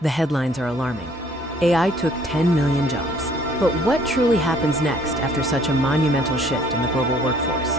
The headlines are alarming. AI took 10 million jobs. But what truly happens next after such a monumental shift in the global workforce?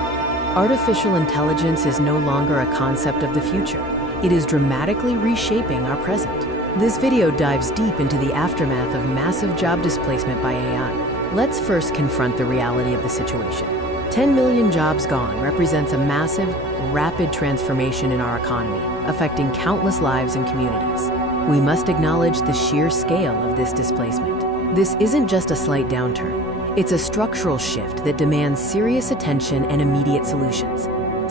Artificial intelligence is no longer a concept of the future. It is dramatically reshaping our present. This video dives deep into the aftermath of massive job displacement by AI. Let's first confront the reality of the situation. 10 million jobs gone represents a massive, rapid transformation in our economy, affecting countless lives and communities. We must acknowledge the sheer scale of this displacement. This isn't just a slight downturn. It's a structural shift that demands serious attention and immediate solutions.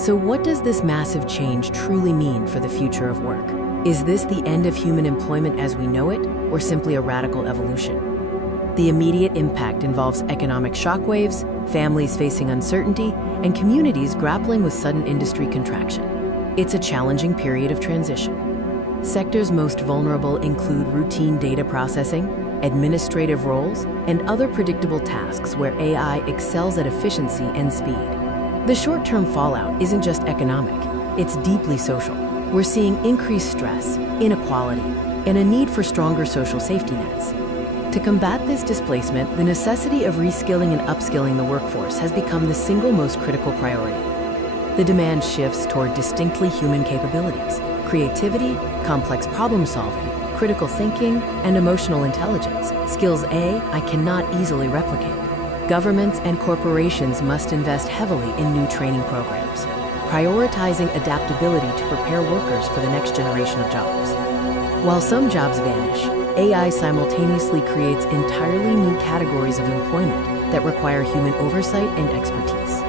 So what does this massive change truly mean for the future of work? Is this the end of human employment as we know it, or simply a radical evolution? The immediate impact involves economic shockwaves, families facing uncertainty, and communities grappling with sudden industry contraction. It's a challenging period of transition. Sectors most vulnerable include routine data processing, administrative roles, and other predictable tasks where AI excels at efficiency and speed. The short-term fallout isn't just economic, it's deeply social. We're seeing increased stress, inequality, and a need for stronger social safety nets. To combat this displacement, the necessity of reskilling and upskilling the workforce has become the single most critical priority. The demand shifts toward distinctly human capabilities: creativity, complex problem solving, critical thinking, and emotional intelligence, skills I cannot easily replicate. Governments and corporations must invest heavily in new training programs, prioritizing adaptability to prepare workers for the next generation of jobs. While some jobs vanish, AI simultaneously creates entirely new categories of employment that require human oversight and expertise.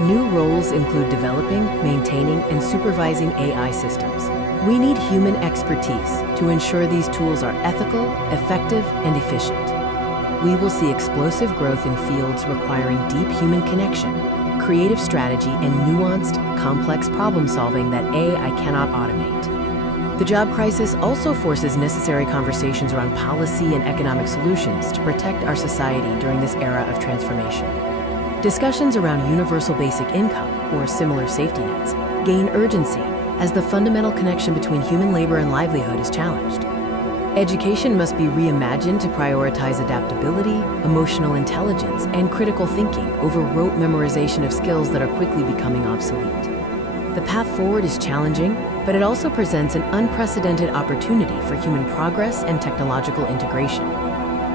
New roles include developing, maintaining, and supervising AI systems. We need human expertise to ensure these tools are ethical, effective, and efficient. We will see explosive growth in fields requiring deep human connection, creative strategy, and nuanced, complex problem solving that AI cannot automate. The job crisis also forces necessary conversations around policy and economic solutions to protect our society during this era of transformation. Discussions around universal basic income, or similar safety nets, gain urgency as the fundamental connection between human labor and livelihood is challenged. Education must be reimagined to prioritize adaptability, emotional intelligence, and critical thinking over rote memorization of skills that are quickly becoming obsolete. The path forward is challenging, but it also presents an unprecedented opportunity for human progress and technological integration.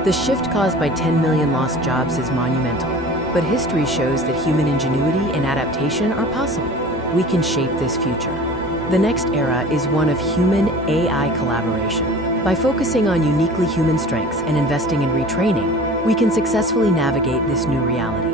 The shift caused by 10 million lost jobs is monumental, but history shows that human ingenuity and adaptation are possible. We can shape this future. The next era is one of human-AI collaboration. By focusing on uniquely human strengths and investing in retraining, we can successfully navigate this new reality.